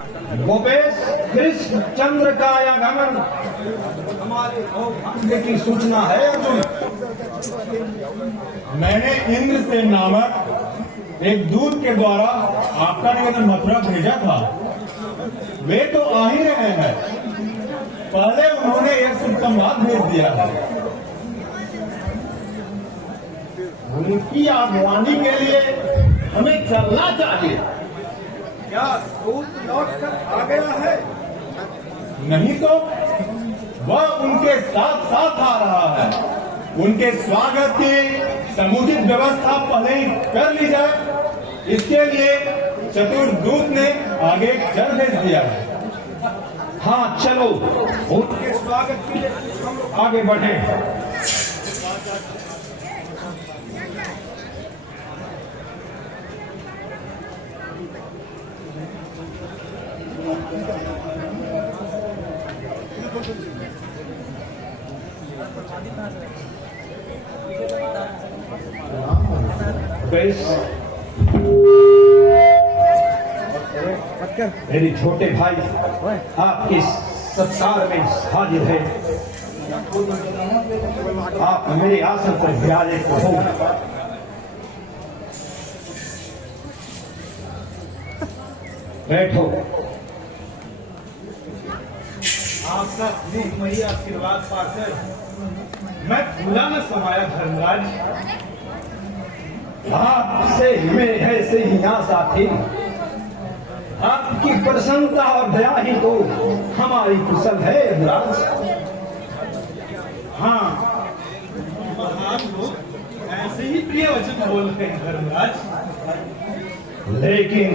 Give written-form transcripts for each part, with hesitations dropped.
गोपेश कृष्ण चंद्र का आगमन हमारे भाग्य की सूचना है अर्जुन। मैंने इंद्र से नामक एक दूत के द्वारा आपका निवेदन मथुरा भेजा था। वे तो आ ही रहे हैं। पहले उन्होंने एक शुभ संवाद भेज दिया है। उनकी आगवानी के लिए हमें चलना चाहिए। क्या दूत लौटकर आ गया है? नहीं तो वह उनके साथ साथ आ रहा है। उनके स्वागत की समुचित व्यवस्था पहले ही कर ली जाए, इसके लिए चतुर्दूत ने आगे चल भेज दिया है। हाँ चलो उनके स्वागत के लिए हम लोग आगे बढ़े। मेरे छोटे भाई आपके सत्कार में हाजिर है। आप मेरे आसन पर विराजित हो। बैठो। आपका स्नेहमयी आशीर्वाद पाकर मैं भूला न समाया धर्मराज। आपसे हमें ऐसे ही आशा थी। आपकी प्रसन्नता और दया ही तो हमारी कुशल है राज। हाँ, महान लोग ऐसे ही प्रिय वचन बोलते हैं धर्मराज। लेकिन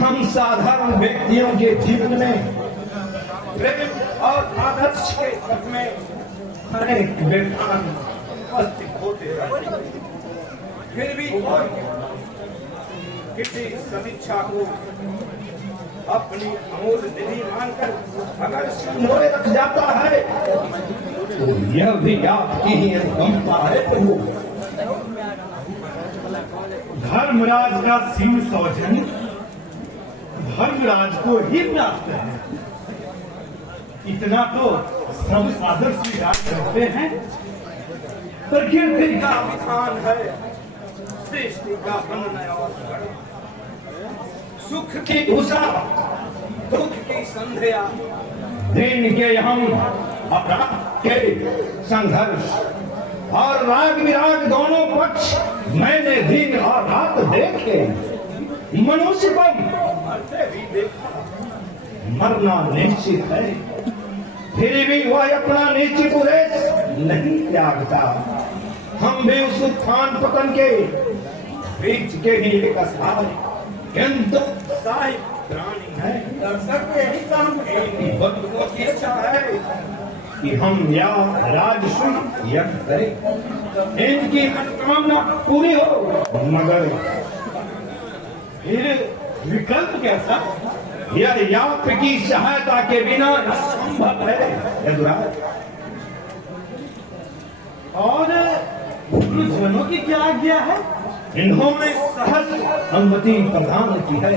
हम साधारण व्यक्तियों के जीवन में प्रेम और आदर्श के पथ में अनेक व्यवधान उपस्थित होते हैं। फिर भी किसी समीक्षा को अपनी अमूल्य निधि मानकर अगर संजोए रख जाता है तो यह भी आपकी ही अनुकंपा है प्रभु। धर्मराज का सीम सौजन्य धर्मराज को ही प्राप्त है। इतना तो सब साधक स्वीकार करते हैं। प्रकृति का विधान है, सृष्टि का बनना और सुख की उषा, दुख की संध्या, दिन के हम अपराध के संघर्ष और राग विराग दोनों पक्ष मैंने दिन और रात देखे। मनुष्य को मरते भी देखा। मरना निश्चित है, फिर भी वह अपना निश्चित उद्देश्य नहीं त्यागता। हम भी उस उत्थान पतन के बीच के ही एक अस्थायी किंतु उत्साही प्राणी है। दर्शक के ही काम बंधुओं की इच्छा है कि हम या राजसूय यज्ञ करें, इनकी मनोकामना पूरी हो, मगर फिर विकल्प कैसा? यह आपकी सहायता के बिना असंभव है यदुराज। और गुरुजनों की क्या आज्ञा है? इन्होंने सहज अनुमति प्रदान की है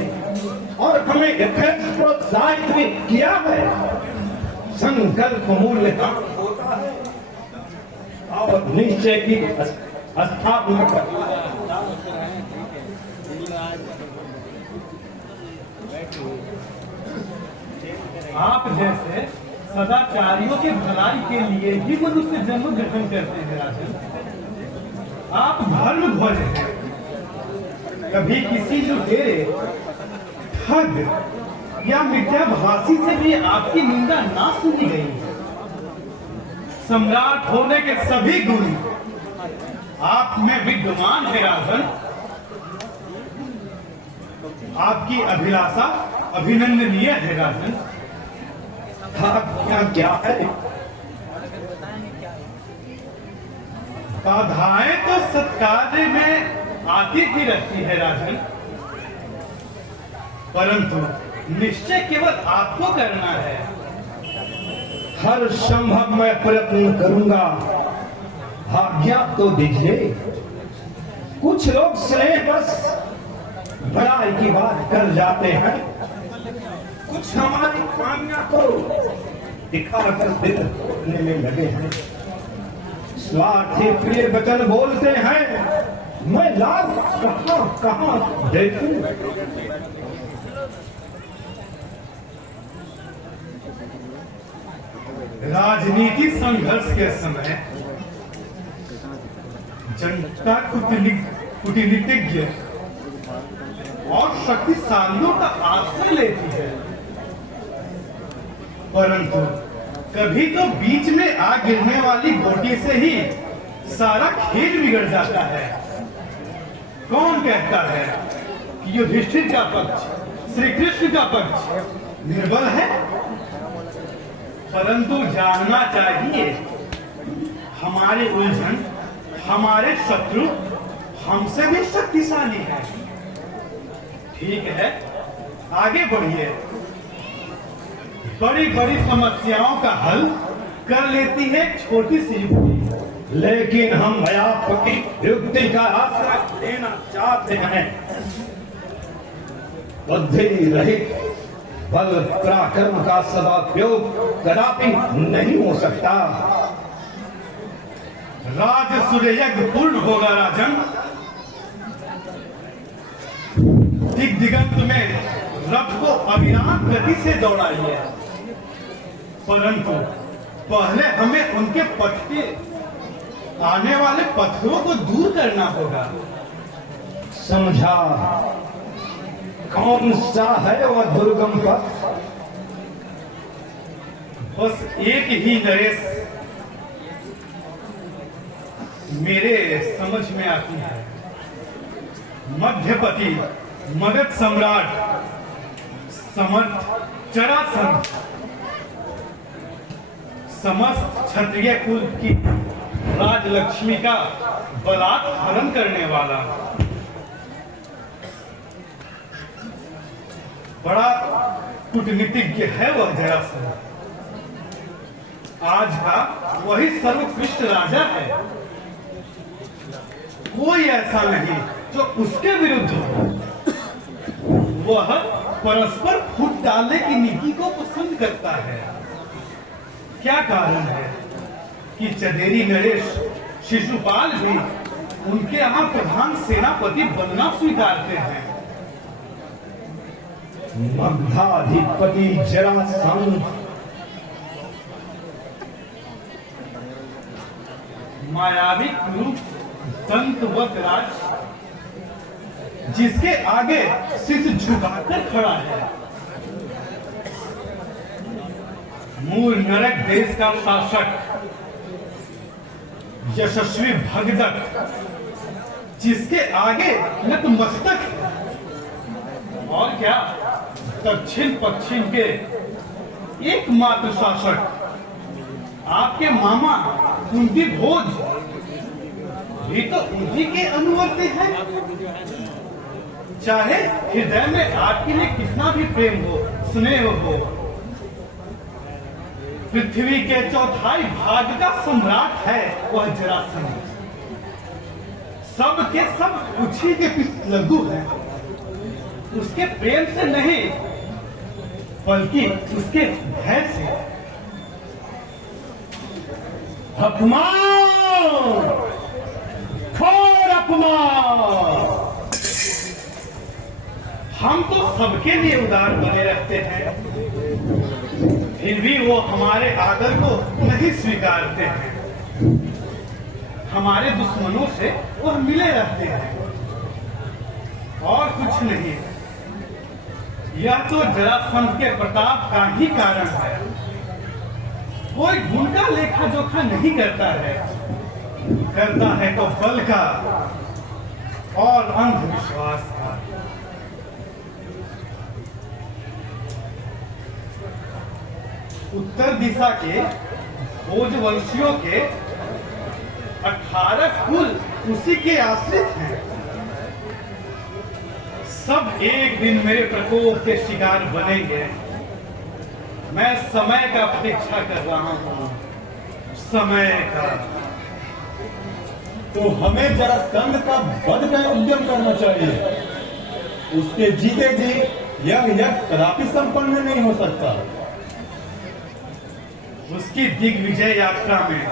और हमें यथेष्ट प्रोत्साहित भी किया है। संकल्प मूल्य काम होता है और निश्चय की स्थापना करता है। आप जैसे सदाचारियों के भलाई के लिए ही मनुष्य जन्म ग्रहण करते हैं राजन। आप धर्म ध्वज हैं। कभी किसी लुटेरे, ठग या मिथ्याभाषी से भी आपकी निंदा ना सुनी गई। सम्राट होने के सभी गुण आप में विद्यमान है राजन। आपकी अभिलाषा अभिनंदनीय है राजन। क्या है? बाधाएं तो सत्कार्य में आती ही रहती है राजन, परंतु निश्चय केवल आपको करना है। हर संभव मैं प्रयत्न करूंगा, आज्ञा तो दीजिए। कुछ लोग स्नेह बस बड़ाई की बात कर जाते हैं, हमारी खामियां को दिखाकर दिल तोड़ने में लगे हैं। स्वार्थी प्रिय वचन बोलते हैं, मैं लाभ कहां कहां देखूं। राजनीति संघर्ष के समय जनता कूटनीतिज्ञ और शक्तिशालियों का आश्रय लेती है, परंतु कभी तो बीच में आ गिरने वाली गोटी से ही सारा खेल बिगड़ जाता है। कौन कहता है कि युधिष्ठिर का पक्ष श्री कृष्ण का पक्ष निर्बल है? परंतु जानना चाहिए, हमारे उलझन, हमारे शत्रु हमसे भी शक्तिशाली है। ठीक है, आगे बढ़िए। बड़ी बड़ी समस्याओं का हल कर लेती है छोटी सी युक्ति। लेकिन हम व्यापकी युक्ति का आश्रय लेना चाहते हैं। बुद्धि रहित बल पराक्रम का सदापयोग कदापि नहीं हो सकता। राजसूय पूर्ण होगा राजन। दिगंत में रथ को अविराम गति से दौड़ाइए, परंतु पहले हमें उनके पथ के आने वाले पत्थरों को दूर करना होगा। समझा? कौन सा है वह दुर्गम पथ? बस एक ही नरेश मेरे समझ में आती है। मध्यपति, मगध सम्राट, समर्थ जरासंध, समस्त क्षत्रिय कुल की राजलक्ष्मी का बलात्कार करने वाला बड़ा कूटनीतिज्ञ है वह जरासंध। आज का वही सर्वोत्कृष्ट राजा है। कोई ऐसा नहीं जो उसके विरुद्ध हो। वह परस्पर फूट डालने की नीति को पसंद करता है। क्या कारण है कि चंदेरी नरेश शिशुपाल भी उनके यहाँ प्रधान सेनापति बनना स्वीकारते हैं? मगधाधिपति जरासंध मायावी कुरु दंतवत राज, जिसके आगे सिर झुकाकर खड़ा है। मूल नरक देश का शासक यशस्वी भगदत्त, जिसके आगे नतमस्तक है। और क्या, दक्षिण पश्चिम के एकमात्र शासक आपके मामा कुंती भोज भी तो उन्हीं के अनुवर्ती हैं। चाहे हृदय में आपके लिए कितना भी प्रेम हो, स्नेह हो, पृथ्वी के चौथाई भाग का सम्राट है वह जरासंध। सब के सब उसी के पीछे लघु है। उसके प्रेम से नहीं, बल्कि उसके भय से। अपमान, घोर अपमान। हम तो सबके लिए उदार बने रहते हैं, फिर भी वो हमारे आदर को नहीं स्वीकारते हैं। हमारे दुश्मनों से वह मिले रहते हैं और कुछ नहीं। यह तो जरासंध के प्रताप का ही कारण है। कोई गुण का लेखा जोखा नहीं करता है, करता है तो बल का और अंधविश्वास का। उत्तर दिशा के भोजवंशियों के 18 कुल उसी के आश्रित हैं। सब एक दिन मेरे प्रकोप के शिकार बनेंगे। मैं समय का प्रतीक्षा कर रहा हूँ, समय का। तो हमें जरासंध का वध का उद्यम करना चाहिए। उसके जीते जी यह यज्ञ कदापि संपन्न नहीं हो सकता। उसकी दिग्विजय यात्रा में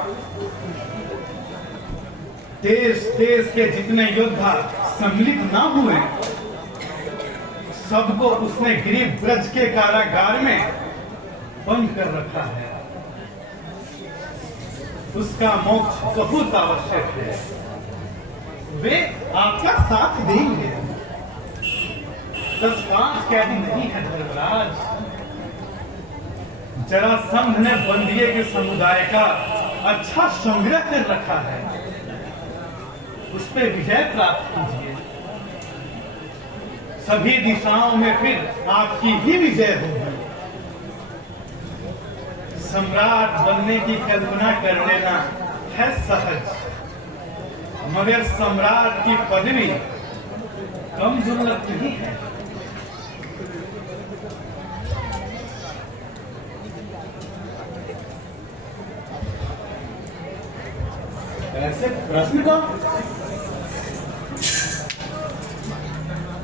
देश देश के जितने योद्धा सम्मिलित ना हुए, सबको उसने गिरिव ब्रज के कारागार में बंद कर रखा है। उसका मोक्ष बहुत आवश्यक है। वे आपका साथ देंगे। 10-5 कैदी नहीं है धर्मराज। जरासंध ने बंदिये के समुदाय का अच्छा संग्रह कर रखा है। उस पर विजय प्राप्त कीजिए। सभी दिशाओं में फिर आपकी ही विजय होगी। सम्राट बनने की कल्पना कर लेना है सहज, मगर सम्राट की पदवी कम दुर्लभ नहीं है। ऐसे प्रश्न का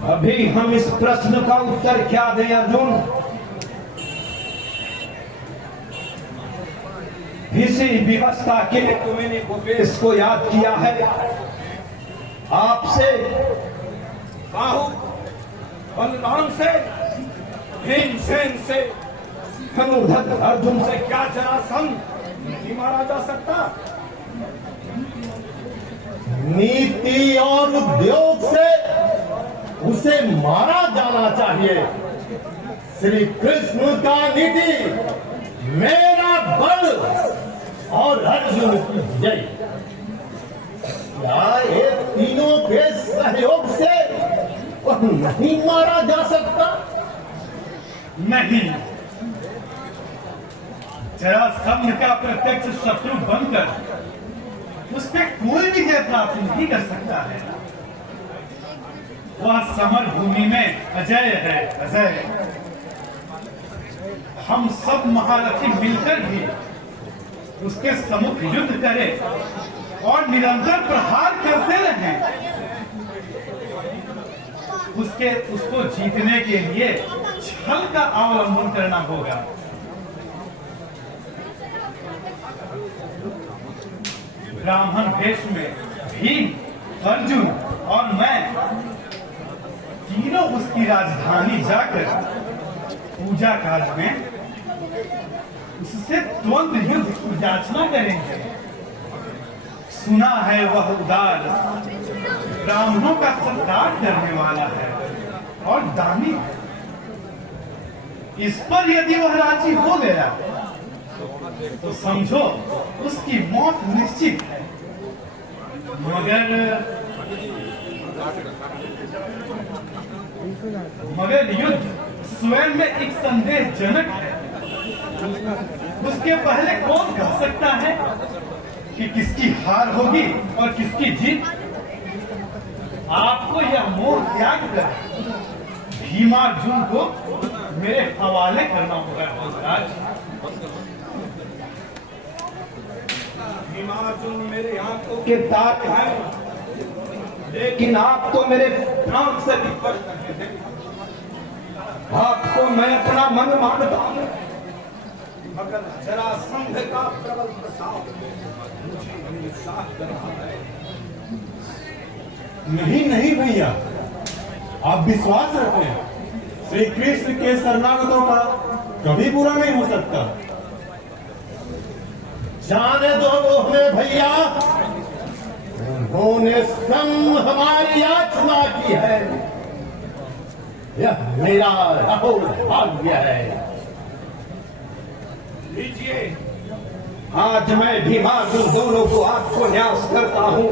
अभी हम इस प्रश्न का उत्तर क्या दें अर्जुन? इसी व्यवस्था के लिए तो मैंने गोपेश को याद किया है। आपसे, बाहु, बलराम से, भीमसेन से, धनुर्धर अर्जुन से क्या जरासंध नहीं मारा जा सकता? नीति और उद्योग से उसे मारा जाना चाहिए। श्री कृष्ण का नीति मेरा बल और अर्जुन की जय। क्या ये तीनों के सहयोग से वह नहीं मारा जा सकता? नहीं, जरासंध का प्रत्यक्ष शत्रु बनकर उस पर कोई विजय प्राप्त नहीं कर सकता है। वह समर भूमि में अजय है, अजय। हम सब महारथी मिलकर भी उसके सम्मुख युद्ध करें और निरंतर प्रहार करते रहें। उसको जीतने के लिए छल का अवलंबन करना होगा। ब्राह्मण वेश में भीम, अर्जुन और मैं तीनों उसकी राजधानी जाकर पूजा काल में उससे तुरंत युद्ध की याचना करेंगे। सुना है वह उदार, ब्राह्मणों का सत्कार करने वाला है और दानी है। इस पर यदि वह राजी हो गया तो समझो उसकी मौत निश्चित है। मगर युद्ध स्वयं में एक संदेहजनक है। उसके पहले कौन कह सकता है कि किसकी हार होगी और किसकी जीत? आपको यह मोह त्याग कर भीमार्जुन को मेरे हवाले करना होगा महाराज। भीमार्जुन मेरे आंखों के तार हैं, लेकिन आप तो मेरे प्राण से भी बढ़ रहे हैं। आपको मैं अपना मन मानता हूं, मगर जरासंध का प्रबल प्रताप मुझे निरुत्साह कर रहा है। नहीं नहीं भैया, आप विश्वास रखें। श्री कृष्ण के शरणागतों का कभी बुरा नहीं हो सकता। जाने दो वो हमें भैया, उन्होंने स्वयं हमारी याचना की है। यह मेरा राहुल भाग्य है। लीजिए, आज मैं भीमार्जुन दोनों को आपको न्यास करता हूं।